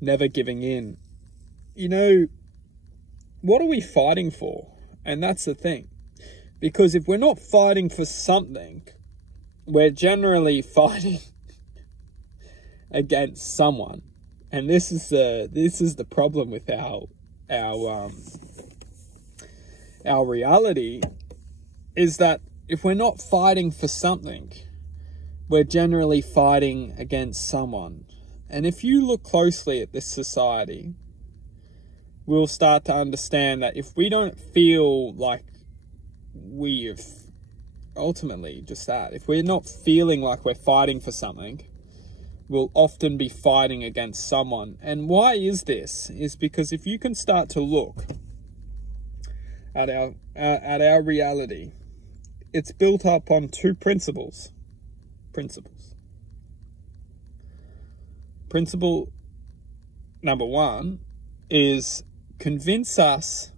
never giving in. You know, what are we fighting for? And that's the thing. Because if we're not fighting for something, we're generally fighting against someone. And this is the problem with our reality, is that if we're not fighting for something, we're generally fighting against someone. And if you look closely at this society, we'll start to understand that if we don't feel like we've ultimately just that, if we're not feeling like we're fighting for something, we'll often be fighting against someone. And why is this? Is because if you can start to look at our reality, it's built up on two principles. Principle number one is convince us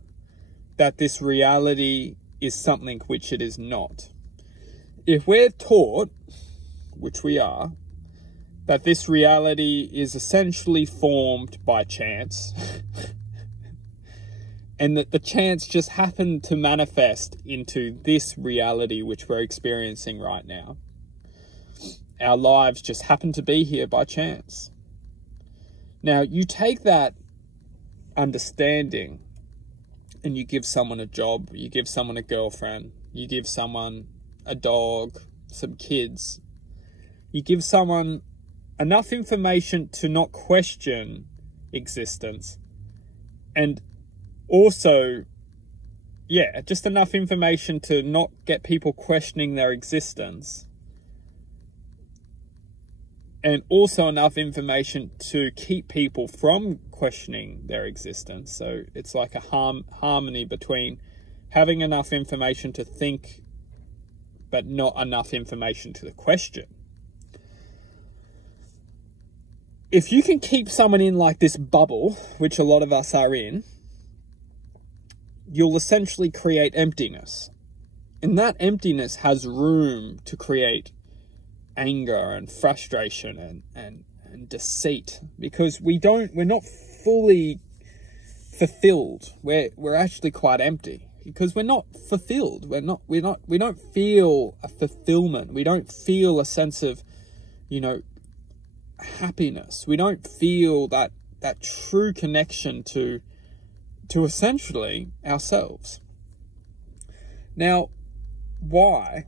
that this reality is something which it is not. If we're taught, which we are, that this reality is essentially formed by chance, and that the chance just happened to manifest into this reality which we're experiencing right now. Our lives just happen to be here by chance. Now, you take that understanding and you give someone a job, you give someone a girlfriend, you give someone a dog, some kids, you give someone enough information to not question existence, and also, just enough information to not get people questioning their existence, and also enough information to keep people from questioning their existence. So it's like a harmony between having enough information to think, but not enough information to question. If you can keep someone in like this bubble, which a lot of us are in, you'll essentially create emptiness. And that emptiness has room to create anger and frustration and deceit, because we're not fully fulfilled. We're actually quite empty because we're not fulfilled. We don't feel a fulfillment. We don't feel a sense of, happiness. We don't feel that true connection to essentially ourselves. Now, why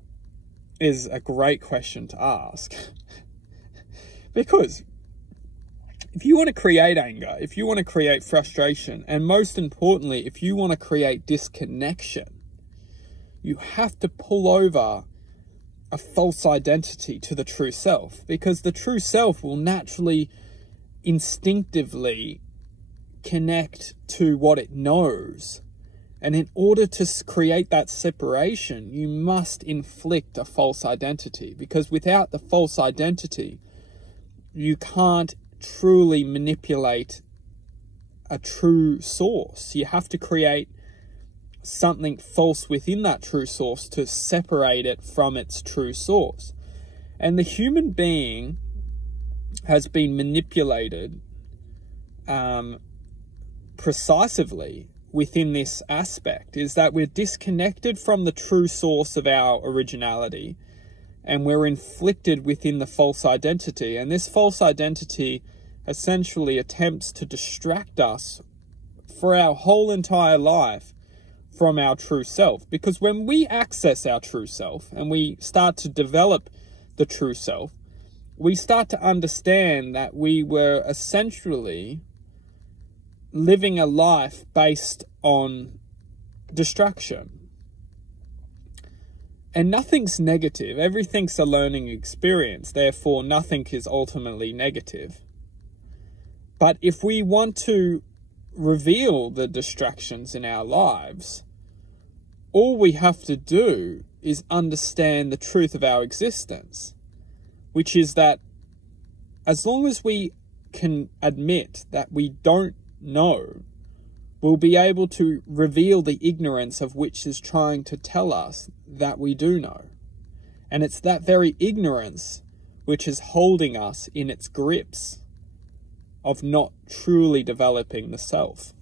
is a great question to ask. Because if you want to create anger, if you want to create frustration, and most importantly, if you want to create disconnection, you have to pull over a false identity to the true self, because the true self will naturally, instinctively connect to what it knows. And in order to create that separation, you must inflict a false identity, because without the false identity, you can't truly manipulate a true source. You have to create something false within that true source to separate it from its true source. And the human being has been manipulated precisely within this aspect, is that we're disconnected from the true source of our originality, and we're inflicted within the false identity. And this false identity essentially attempts to distract us for our whole entire life from our true self. Because when we access our true self and we start to develop the true self, we start to understand that we were essentially living a life based on distraction. And nothing's negative. Everything's a learning experience. Therefore, nothing is ultimately negative. But if we want to reveal the distractions in our lives, all we have to do is understand the truth of our existence, which is that as long as we can admit that we don't know, we'll be able to reveal the ignorance of which is trying to tell us that we do know. And it's that very ignorance which is holding us in its grips. of not truly developing the self.